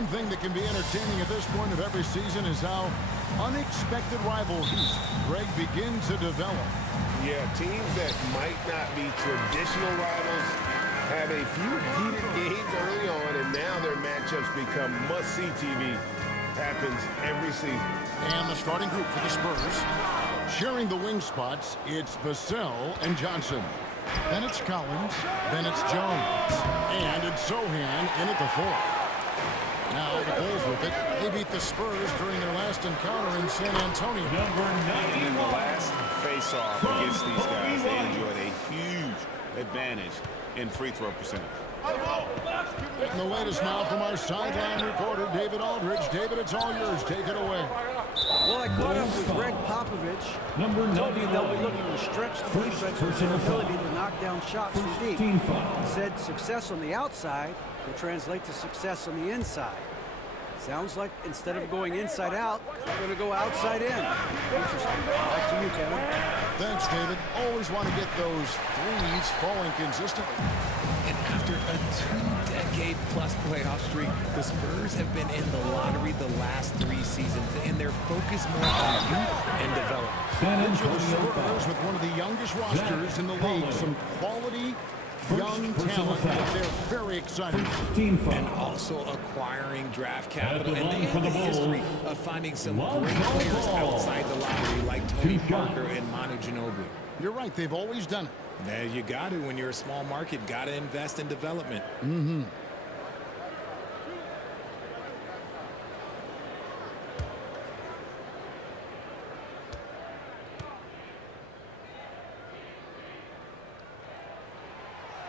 One thing that can be entertaining at this point of every season is how unexpected rivalries, Greg, begin to develop. Yeah, teams that might not be traditional rivals have a few heated games early on, and now their matchups become must-see TV. Happens every season. And the starting group for the Spurs. Sharing the wing spots, it's Vassell and Johnson. Then it's Collins. Then it's Jones. And it's Sohan in at the 4th. Now the Bulls with it. They beat the Spurs during their last encounter in San Antonio. And in the last face-off against these guys, they enjoyed a huge advantage in free throw percentage. And the latest now from our sideline reporter, David Aldridge. David, it's all yours. Take it away. Well, I caught up with Greg Popovich. Told me they'll be looking to stretch the defense with their ability to knock down shots from deep. He said success on the outside will translate to success on the inside. Sounds like instead of going inside out, they're going to go outside in. Interesting. Back to you, Kevin. Thanks, David. Always want to get those threes falling consistently. And after a 2-decade-plus playoff streak, the Spurs have been in the lottery the last 3 seasons, and they're focused more on youth and development. Into the Spurs with one of the youngest rosters in the league. Some quality young talent that they're very excited. And also acquiring draft capital, and they have a history of finding some great players outside the lottery like Tony Parker and Manu Ginobili. You're right, they've always done it. There you got to, when you're a small market, got to invest in development.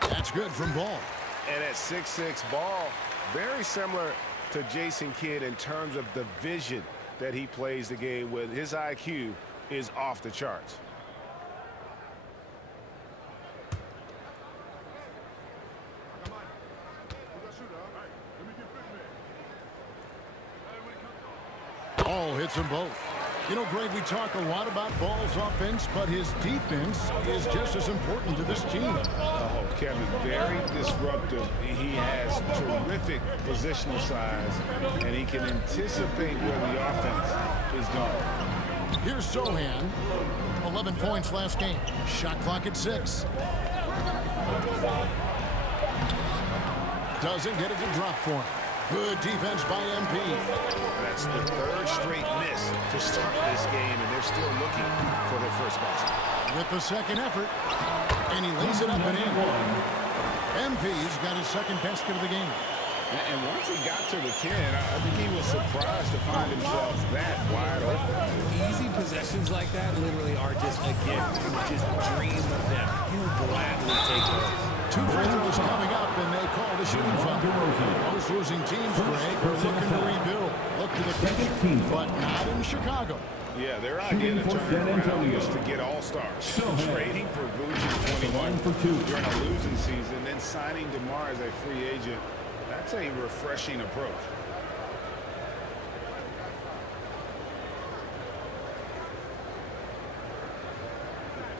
That's good from Ball. And at 6'6", Ball, very similar to Jason Kidd in terms of the vision that he plays the game with. His IQ is off the charts. Ball hits them both. You know, Greg, we talk a lot about Ball's offense, but his defense is just as important to this team. Oh, Kevin, very disruptive. He has terrific positional size, and he can anticipate where the offense is going. Here's Sohan. 11 points last game. Shot clock at 6. Doesn't get it to drop for him. Good defense by MP. That's the 3rd straight miss to start this game, and they're still looking for their first basket. With the second effort, and he lays it up and in. MP's got his second basket of the game. And once he got to the 10, I think he was surprised to find himself that wide open. Easy possessions like that literally are just a gift. Just dream of them. He'll gladly take those. 2 free throws coming up, and they call the shooting foul. Most losing teams, Greg, are looking to rebuild. Look to the future, but not in Chicago. Yeah, their idea to turn around was to get all-stars. Trading for Vujic 21 during a losing season, then signing DeMar as a free agent. That's a refreshing approach.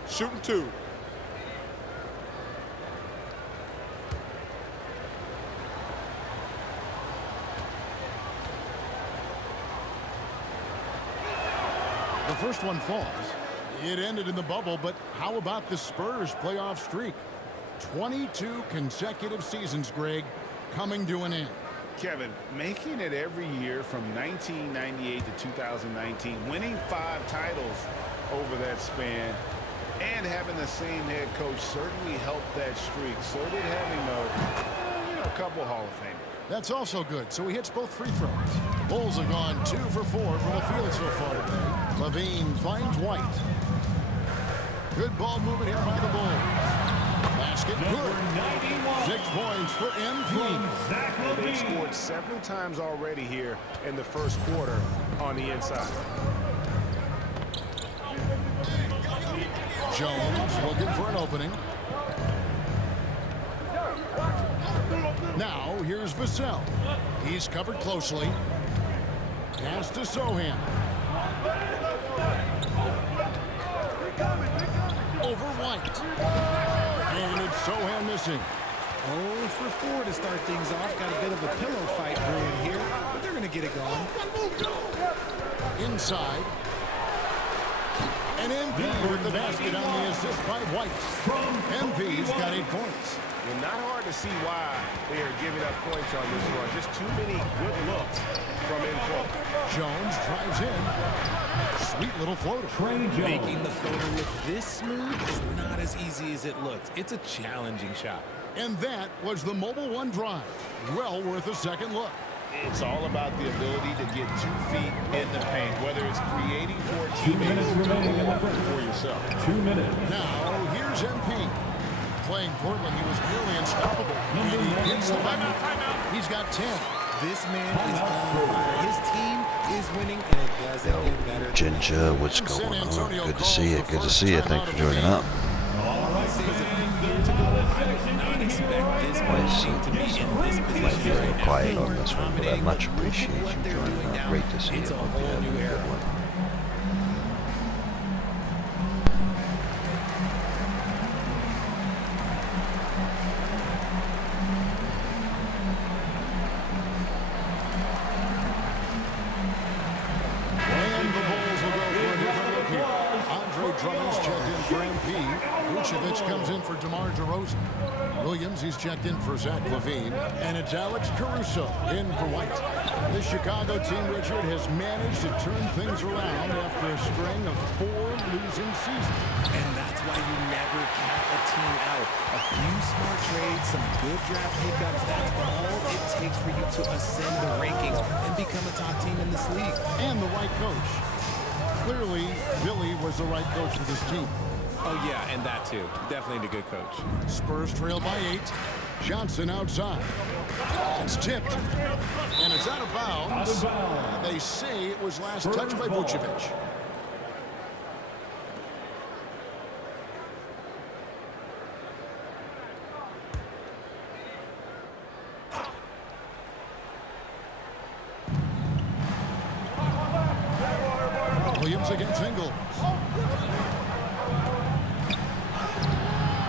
Shooting 2. The first one falls. It ended in the bubble, but how about the Spurs playoff streak? 22 consecutive seasons, Greg, coming to an end. Kevin, making it every year from 1998 to 2019, winning 5 titles over that span, and having the same head coach certainly helped that streak. So did having a couple Hall of Famers. That's also good. So he hits both free throws. The Bulls have gone 2 for 4 from the field so far today. Levine finds White. Good ball movement here by the Bulls. Basket good. 6 points for MP. They've scored several times already here in the first quarter on the inside. Jones looking for an opening. Now here's Vassell. He's covered closely. Pass to Sohan. Over White. And it's Sohan missing. 0 for 4 to start things off. Got a bit of a pillow fight brewing here, but they're going to get it going. Inside. And MP with the basket on the assist by White. MP's got 8 points. Well, not hard to see why they are giving up points on this run. Just too many good looks from in front. Jones drives in. Sweet little floater. Making the floater look this smooth is not as easy as it looks. It's a challenging shot. And that was the Mobile One drive. Well worth a second look. It's all about the ability to get 2 feet in the paint, whether it's creating for a teammate or for yourself. 2 minutes. Now, here's MP. Playing Portland, he was nearly unstoppable. And he gets the button. He's got 10. This man is on fire. His team is winning, and it doesn't get better. Ginger, what's going on? Good to see you. Good to see you. Thanks for joining up. Might be a little quiet on this one, but I much appreciate you joining up. Great to see you. Hope you have a good one. And the Bulls will go for a different look here. Andre Drummond's checked in for MP. Vucevic comes in for DeMar DeRozan. Williams, he's checked in for Zach LaVine. And it's Alex Caruso in for White. This Chicago team, Richard, has managed to turn things around after a string of 4 losing seasons. And that's why you never count a team out. A few smart trades, some good draft pickups, that's all it takes for you to ascend the rankings and become a top team in this league. And the right coach. Clearly, Billy was the right coach for this team. Oh, yeah, and that too. Definitely a good coach. Spurs trail by 8. Johnson outside. It's tipped. And it's out of bounds. They say it was last touched by Vucevic. Williams against Ingles.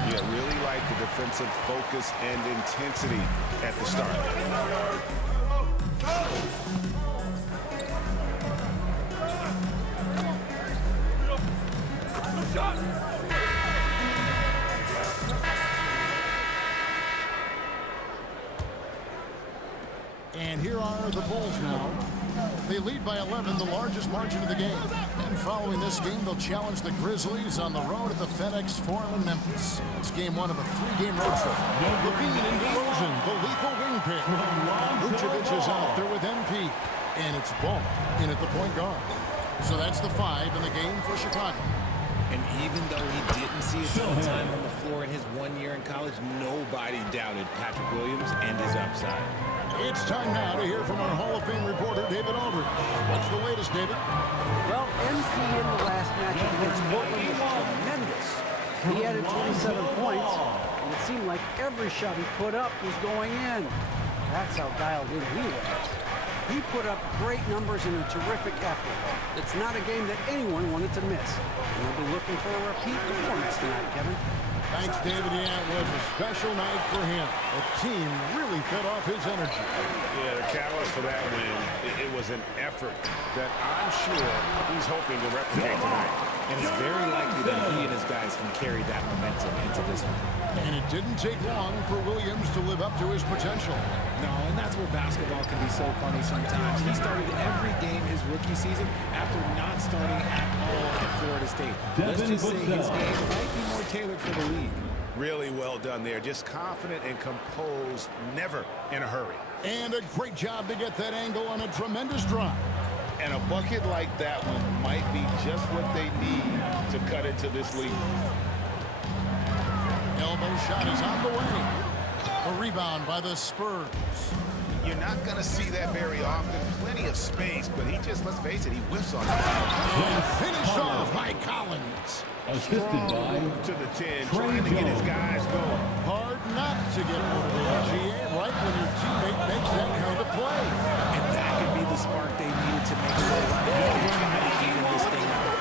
Yeah, really like the defensive focus and intensity at the start. And here are the Bulls now. They lead by 11, the largest margin of the game. And following this game, they'll challenge the Grizzlies on the road at the FedEx Forum in Memphis. It's game 1 of a 3-game road trip. LaVine and DeRozan, the lethal wing pick. Vucevic is out there with MP. And it's Ball in at the point guard. So that's the 5 in the game for Chicago. And even though he didn't see a ton of time on the floor in his 1 year in college, nobody doubted Patrick Williams and his upside. It's time now to hear from our Hall of Fame reporter, David Aldridge. What's the latest, David? Well, MP in the last matchup against Portland was tremendous. He added 27 points, and it seemed like every shot he put up was going in. That's how dialed in he was. He put up great numbers and a terrific effort. It's not a game that anyone wanted to miss. And we'll be looking for a repeat performance tonight, Kevin. Thanks, David. Yeah, it was a special night for him. The team really fed off his energy. Yeah, the catalyst for that win, it was an effort that I'm sure he's hoping to replicate tonight. And it's very likely that he and his guys can carry that momentum into this one. And it didn't take long for Williams to live up to his potential. No, and that's where basketball can be so funny sometimes. He started every game his rookie season after not starting at all at Florida State. Let's just say his game might be more tailored for the league. Really well done there. Just confident and composed, never in a hurry. And a great job to get that angle on a tremendous drive. And a bucket like that one might be just what they need to cut into this lead. Elbow shot is on the way. A rebound by the Spurs. You're not going to see that very often. Plenty of space, but he just, let's face it, he whiffs on it. And finished off by Collins. Assisted by To the 10, trying to get his guys going. Hard not to get motivated, GA, right when your teammate makes that kind of play. And that could be the spark they needed to make sure that they can try to even this thing out.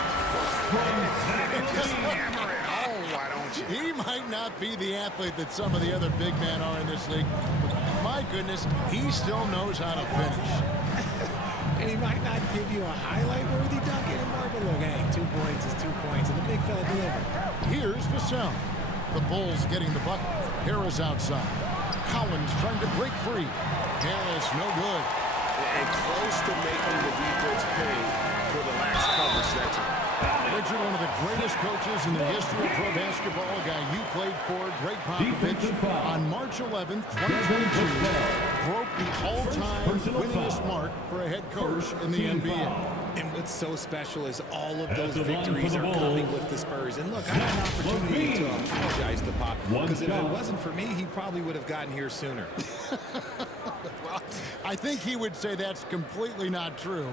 Just hammer it home, why don't coach. He might not be the athlete that some of the other big men are in this league. But my goodness, he still knows how to finish. And he might not give you a highlight-worthy dunk anymore, but look, hey, 2 points is 2 points, and the big fella delivered. Here's Vassell. The Bulls getting the bucket. Harris outside. Collins trying to break free. Harris, no good. And close to making the defense pay for the lax cover section. Richard, one of the greatest coaches in the history of pro basketball, a guy you played for, Greg Popovich, on March 11th, 2022, broke the all-time winningest mark for a head coach in the NBA. And what's so special is all of those victories are coming with the Spurs. And look, I had an opportunity to apologize to Pop, because if it wasn't for me, he probably would have gotten here sooner. Well, I think he would say that's completely not true.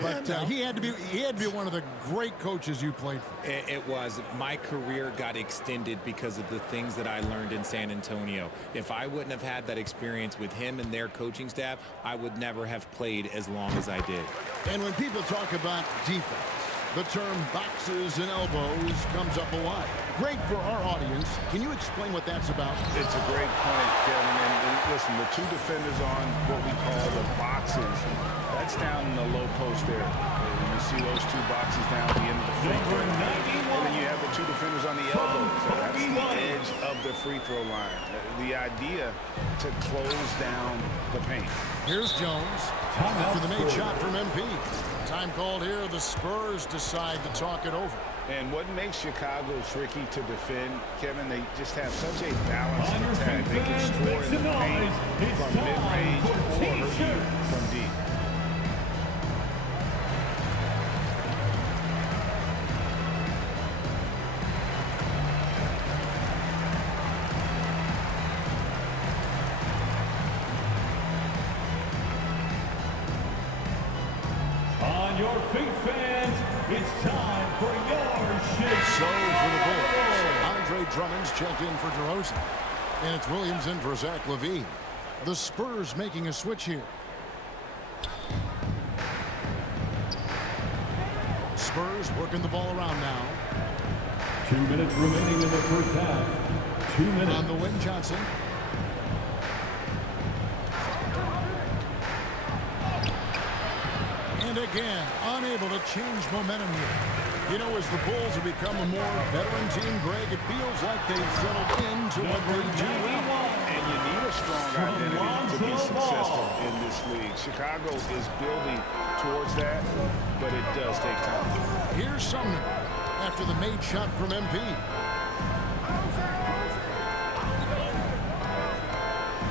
But he had to be one of the great coaches you played for. It was. My career got extended because of the things that I learned in San Antonio. If I wouldn't have had that experience with him and their coaching staff, I would never have played as long as I did. And when people talk about defense, the term boxes and elbows comes up a lot. Great for our audience. Can you explain what that's about? It's a great point, Kevin. And listen, the two defenders on what we call the boxes, that's down in the low post area. You see those two boxes down at the end of the free throw line. And then you have the two defenders on the elbows. So that's the edge of the free throw line. The idea to close down the paint. Here's Jones after the made shot from MP. Time called here. The Spurs decide to talk it over. And what makes Chicago tricky to defend, Kevin, they just have such a balanced attack. They can score in the paint from mid-range or hurt you from deep. On your feet, fans, it's time for your shit. So for the Bulls, Andre Drummond's checked in for DeRozan. And it's Williams in for Zach LaVine. The Spurs making a switch here. Spurs working the ball around now. 2 minutes remaining in the first half. 2 minutes. On the wing, Johnson. And again, unable to change momentum here. You know, as the Bulls have become a more veteran team, Greg, it feels like they've settled into what they do well. And you need a strong identity to be successful in this league. Chicago is building towards that, but it does take time. Here's Sumner after the made shot from MP.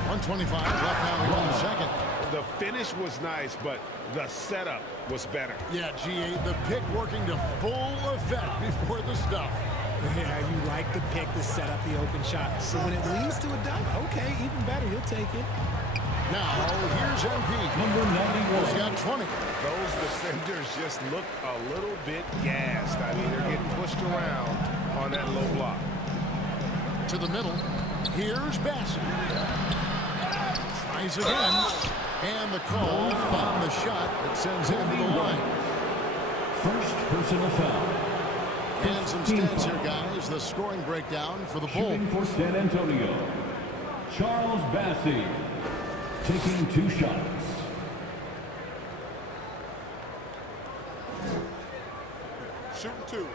125 left now here in the second. The finish was nice, but the setup was better. Yeah, GA, the pick working to full effect before the stuff. Yeah, you like the pick to set up the open shot. So when it leads to a dunk, okay, even better, you'll take it. Now, here's MP. Number 91. He's got 20. Those defenders just look a little bit gassed. I mean, they're getting pushed around on that low block. To the middle. Here's Bassett. Tries again. And the call on the shot that sends him to the line. First personal foul. And some stats here, guys. The scoring breakdown for the Bulls. Shooting for San Antonio. Charles Bassey taking 2 shots. Shooting 2.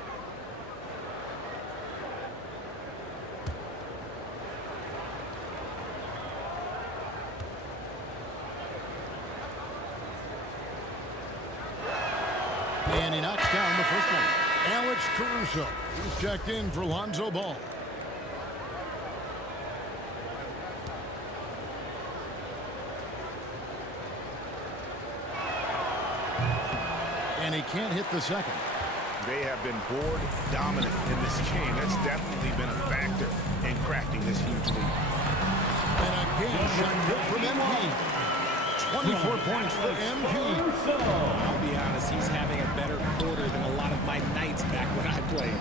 And he knocks down the first one. Alex Caruso. He's checked in for Lonzo Ball. And he can't hit the second. They have been board dominant in this game. That's definitely been a factor in cracking this huge lead. And again, shot good from MP. 24 points for MP. I'll be honest, he's having a better quarter than a lot of my nights back when I played.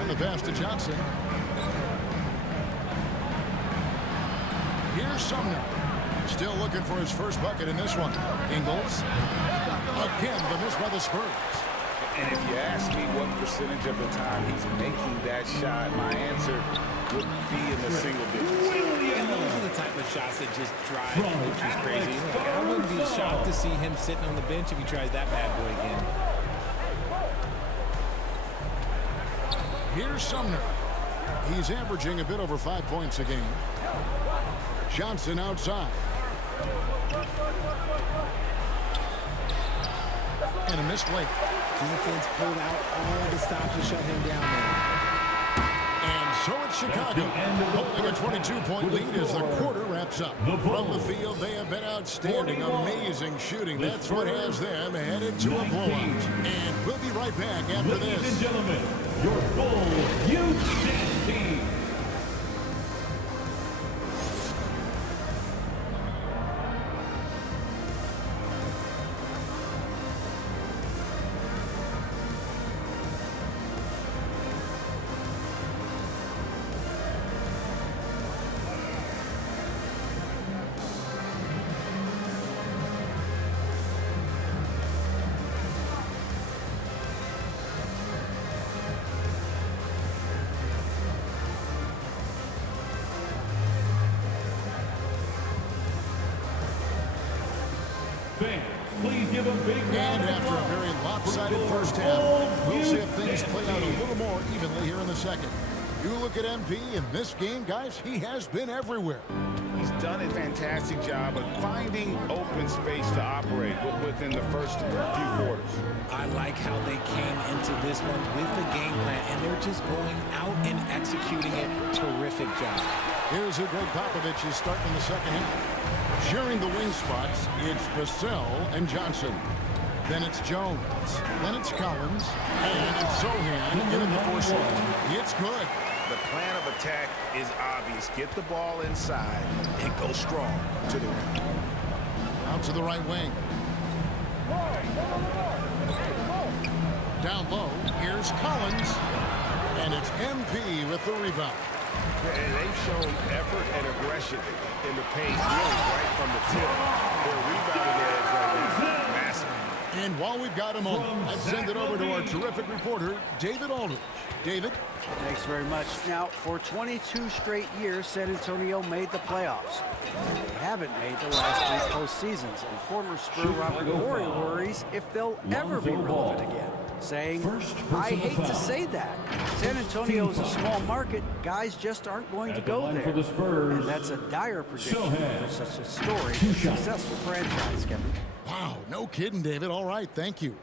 And the pass to Johnson. Here's Sumner. Still looking for his first bucket in this one. Ingles. Again, the miss by the Spurs. And if you ask me what percentage of the time he's making that shot, my answer would be in the single digits. And those are the type of shots that just drive coaches crazy. Look, I wouldn't be shocked to see him sitting on the bench if he tries that bad boy again. Here's Sumner. He's averaging a bit over 5 points a game. Johnson outside. And a missed late. Defense pulled out all the stops to shut him down there. And so it's Chicago, holding a 22-point lead as the quarter wraps up. From the field, they have been outstanding, amazing shooting. That's what has them headed to a blowout. And we'll be right back after this. Ladies and gentlemen, your Bulls Youth Dance Team. Fans, please give a big round And of after a applause very lopsided for first your half, Bulls we'll see if Youth things Dance play out a Team. little more evenly here in the second. You look at MP in this game, guys, he has been everywhere. He's done a fantastic job of finding open space to operate within the first few quarters. I like how they came into this one with the game plan, and they're just going out and executing it. Terrific job. Here's who Greg Popovich is starting in the second half. Sharing the wing spots, it's Vassell and Johnson. Then it's Jones. Then it's Collins. And it's Sohan in the force line. It's good. The plan of attack is obvious. Get the ball inside and go strong to the rim. Out to the right wing. Down low, here's Collins. And it's MP with the rebound. And they've shown effort and aggression in the paint, really right from the tip. Their rebounding edge right now, massive. And while we've got him on, let's send it over to our terrific reporter, David Aldridge. David? Thanks very much. Now, for 22 straight years, San Antonio made the playoffs. They haven't made the last 3 postseasons, and former Spur Robert Horry worries if they'll ever be relevant again, saying, I hate to say that. San Antonio is a small market. Guys just aren't going to go there. And that's a dire prediction for such a storied, successful franchise, Kevin. Wow, no kidding, David. All right, thank you.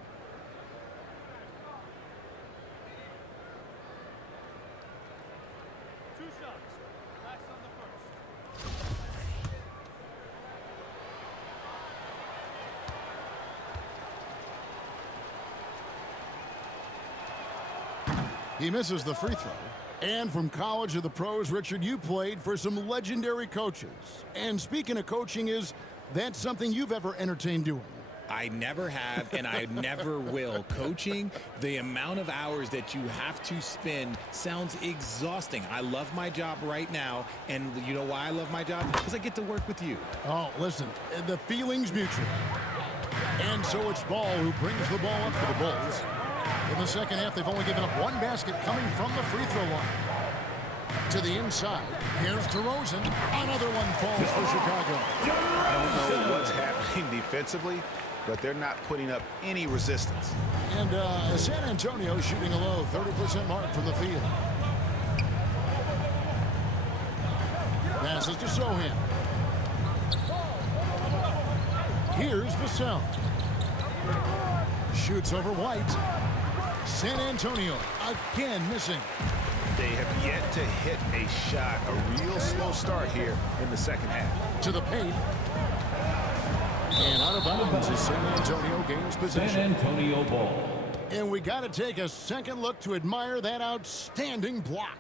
He misses the free throw. And from college to the pros, Richard, you played for some legendary coaches. And speaking of coaching, is that something you've ever entertained doing? I never have, and I never will. Coaching, the amount of hours that you have to spend sounds exhausting. I love my job right now, and you know why I love my job? Because I get to work with you. Oh, listen, the feeling's mutual. And so it's Ball who brings the ball up for the Bulls. In the second half, they've only given up 1 basket coming from the free throw line. To the inside. Here's DeRozan. Another one falls for Chicago. I don't know what's happening defensively, but they're not putting up any resistance. And San Antonio shooting a low 30% mark from the field. Passes to Sohan. Here's Vassell. Shoots over White. San Antonio again missing. They have yet to hit a shot. A real slow start here in the second half. To the paint. And out of bounds as San Antonio gains possession. San Antonio ball. And we got to take a second look to admire that outstanding block.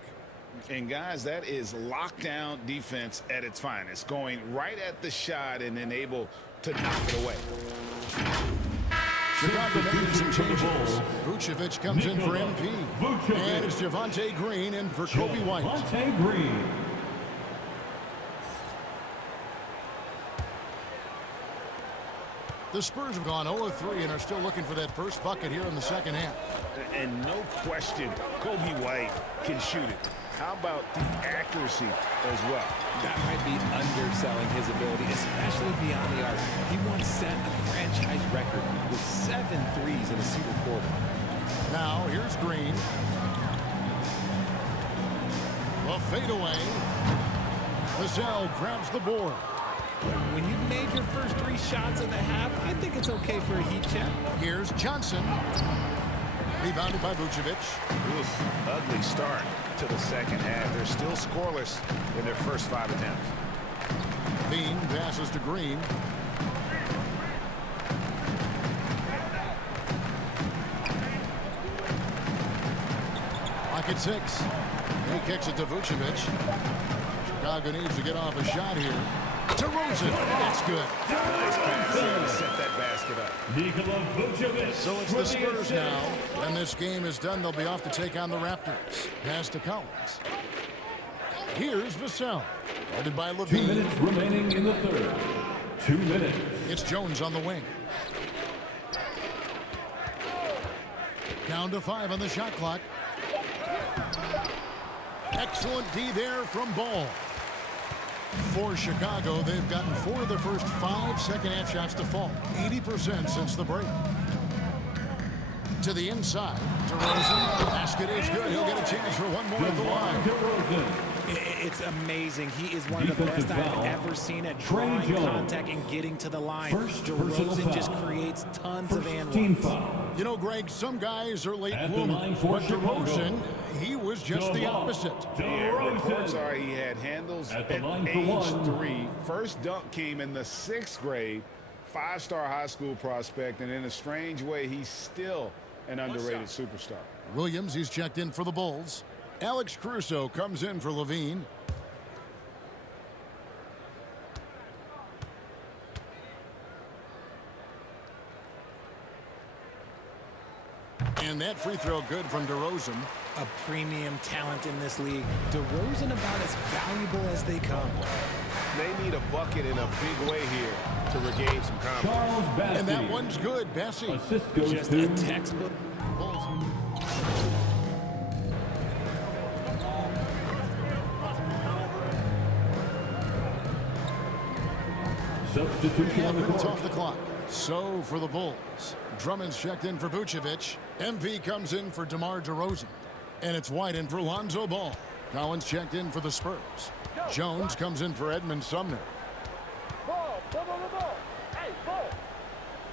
And guys, that is lockdown defense at its finest. Going right at the shot and then able to knock it away. Chicago making some changes. Vucevic comes in for MP. And it's Javonte Green in for Kobe White. Javonte Green. The Spurs have gone 0-3 and are still looking for that first bucket here in the second half. And no question, Kobe White can shoot it. How about the accuracy as well? That might be underselling his ability, especially beyond the arc. He once set a franchise record with 7 threes in a single quarter. Now, here's Green. The fadeaway. Vassell grabs the board. When you've made your first 3 shots of the half, I think it's okay for a heat check. Here's Johnson. Rebounded by Vucevic. Oof, ugly start to the second half. They're still scoreless in their first 5 attempts. Bean passes to Green. Clock at 6. He kicks it to Vucevic. Chicago needs to get off a shot here. DeRozan. That's good. Nice pass there to set that basket up. Nikola Vucevic. So it's the Spurs now. When this game is done, they'll be off to take on the Raptors. Pass to Collins. Here's Vassell. Guarded by 2 Levine. minutes remaining in the third. 2 minutes. It's Jones on the wing. Down to 5 on the shot clock. Excellent D there from Ball. For Chicago, they've gotten 4 of the first 5 second-half shots to fall. 80% since the break. To the inside. DeRozan. The basket is good. He'll get a chance for one more at the line. It's amazing. He is one of the best I've ever seen at drawing contact and getting to the line. DeRozan just creates tons of and ones. You know, Greg, some guys are late bloomers, but DeRozan, he was just the opposite. Yeah, reports are he had handles at age 3. First dunk came in the 6th grade. 5-star high school prospect, and in a strange way, he's still an underrated superstar. Williams, he's checked in for the Bulls. Alex Caruso comes in for Levine. And that free throw good from DeRozan. A premium talent in this league. DeRozan about as valuable as they come. They need a bucket in a big way here to regain some confidence. And that one's good. Bessie. Assist goes Just to a textbook. Bulls. Substitution on the Minutes court. off the clock. So for the Bulls, Drummond's checked in for Vucevic. MP comes in for DeMar DeRozan. And it's White in for Lonzo Ball. Collins checked in for the Spurs. Jones comes in for Edmund Sumner.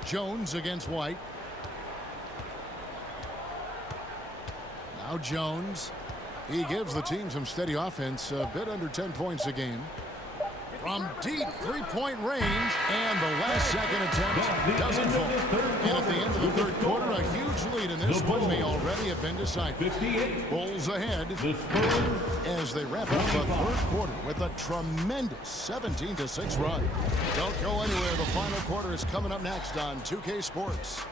Jones against White. Now Jones. He gives the team some steady offense, a bit under 10 points a game. From deep three-point range, and the last second attempt doesn't fall. And at the end of the third quarter, a huge lead in this one may already have been decided. 58. Bulls ahead The Spurs. as they wrap up the third quarter with a tremendous 17-6 run. Don't go anywhere. The final quarter is coming up next on 2K Sports.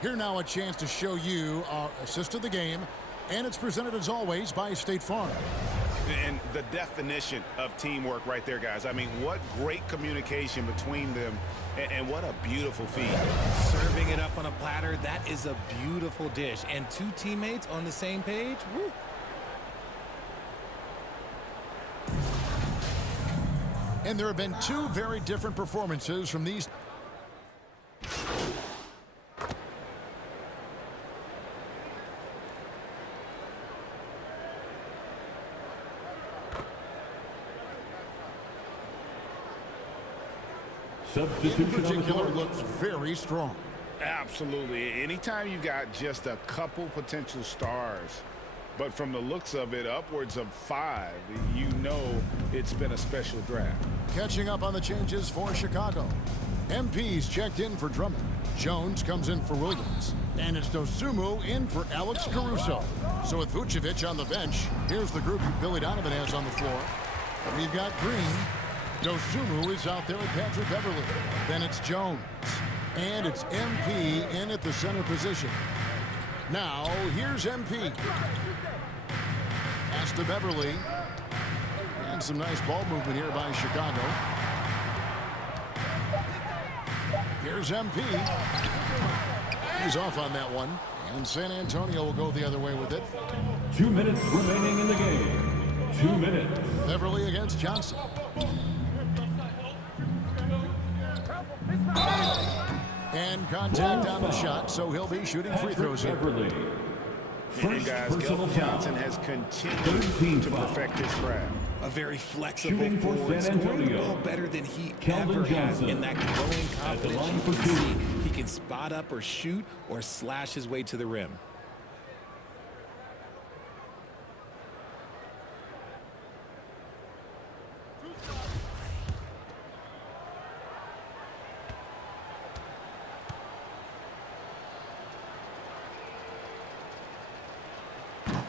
Here now a chance to show you our assist of the game, and it's presented as always by State Farm. And the definition of teamwork right there, guys. I mean, what great communication between them, and what a beautiful feed. Serving it up on a platter, that is a beautiful dish. And 2 teammates on the same page, woo. And there have been 2 very different performances from these. In Substitution on the particular, court. looks very strong. Absolutely. Anytime you got just a couple potential stars, but from the looks of it, upwards of 5, you know it's been a special draft. Catching up on the changes for Chicago. MP's checked in for Drummond. Jones comes in for Williams. And it's Dosumu in for Alex Caruso. So with Vucevic on the bench, here's the group Billy Donovan has on the floor. We've got Green, Dosunmu is out there with Patrick Beverly. Then it's Jones. And it's MP in at the center position. Now, here's MP. Pass to Beverly. And some nice ball movement here by Chicago. Here's MP. He's off on that one. And San Antonio will go the other way with it. 2 minutes remaining in the game. 2 minutes. Beverly against Johnson. And contact on the shot, so he'll be shooting free throws here. Beverly. And guys, Keldon Johnson has continued to perfect his craft. A very flexible Shooting for forward, San scoring the Antonio. ball better than he Keldon ever has. Johnson. In that growing At the confidence, line you for can two. see he can spot up or shoot or slash his way to the rim.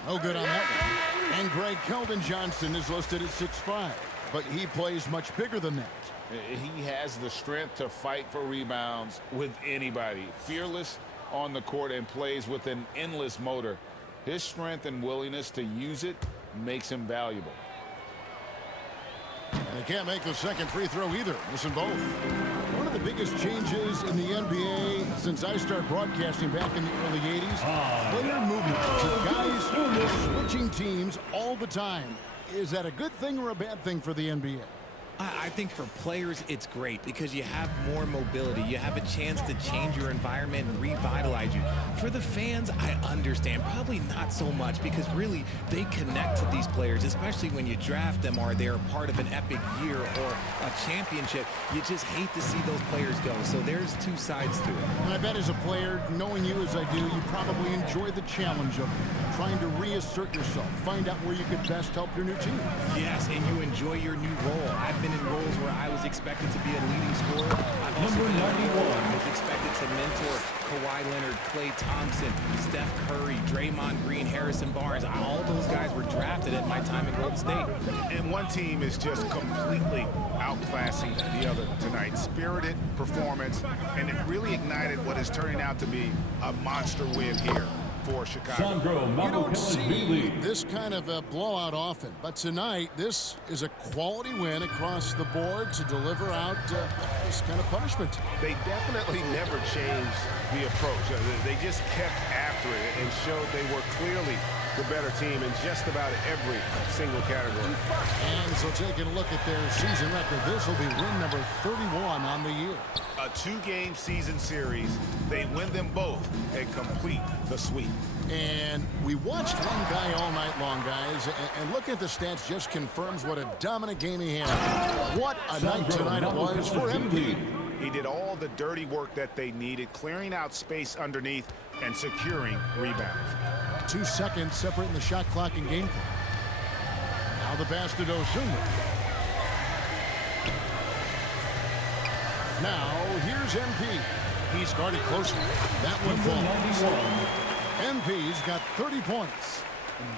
No good on that one. And Greg, Keldon Johnson is listed at 6'5", but he plays much bigger than that. He has the strength to fight for rebounds with anybody. Fearless on the court and plays with an endless motor. His strength and willingness to use it makes him valuable. And they can't make the second free throw either. Missing both. One of the biggest changes in the NBA since I started broadcasting back in the early 80s, player movement. Guys switching teams all the time. Is that a good thing or a bad thing for the NBA? I think for players, it's great because you have more mobility. You have a chance to change your environment and revitalize you. For the fans, I understand. Probably not so much because really they connect to these players, especially when you draft them or they're part of an epic year or a championship. You just hate to see those players go. So there's two sides to it. And I bet as a player, knowing you as I do, you probably enjoy the challenge of trying to reassert yourself, find out where you could best help your new team. Yes, and you enjoy your new role. I've been in roles where I was expected to be a leading scorer. I've also been in roles where I was expected to mentor Kawhi Leonard, Klay Thompson, Steph Curry, Draymond Green, Harrison Barnes. All those guys were drafted at my time in Golden State. And one team is just completely outclassing the other tonight. Spirited performance, and it really ignited what is turning out to be a monster win here for Chicago. You don't see this kind of a blowout often, but tonight this is a quality win across the board to deliver out this kind of punishment. They definitely never changed the approach. They just kept after it and showed they were clearly the better team in just about every single category. And so taking a look at their season record, this will be win number 31 on the year. A two-game season series, they win them both and complete the sweep. And we watched one guy all night long, guys, and looking at the stats just confirms what a dominant game he had. What a night tonight it was for MP. He did all the dirty work that they needed, clearing out space underneath and securing rebounds. 2 seconds separating the shot clock and game clock. Now the pass to Dosunmu. Now here's MP. He's guarded closely. That one falls. MP's got 30 points.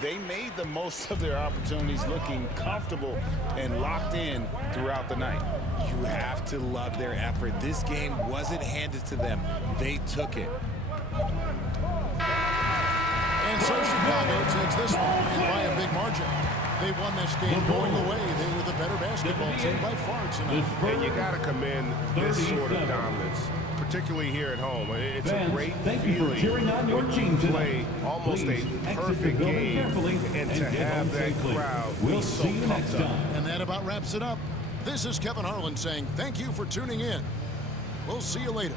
They made the most of their opportunities, looking comfortable and locked in throughout the night. You have to love their effort. This game wasn't handed to them. They took it. And so Chicago takes this one and by a big margin. They won this game going away. They were the better basketball team by far tonight. And you got to commend this sort of dominance, particularly here at home. It's a great feeling when you play almost a perfect game and to have that crowd be so pumped up. And that about wraps it up. This is Kevin Harlan saying thank you for tuning in. We'll see you later.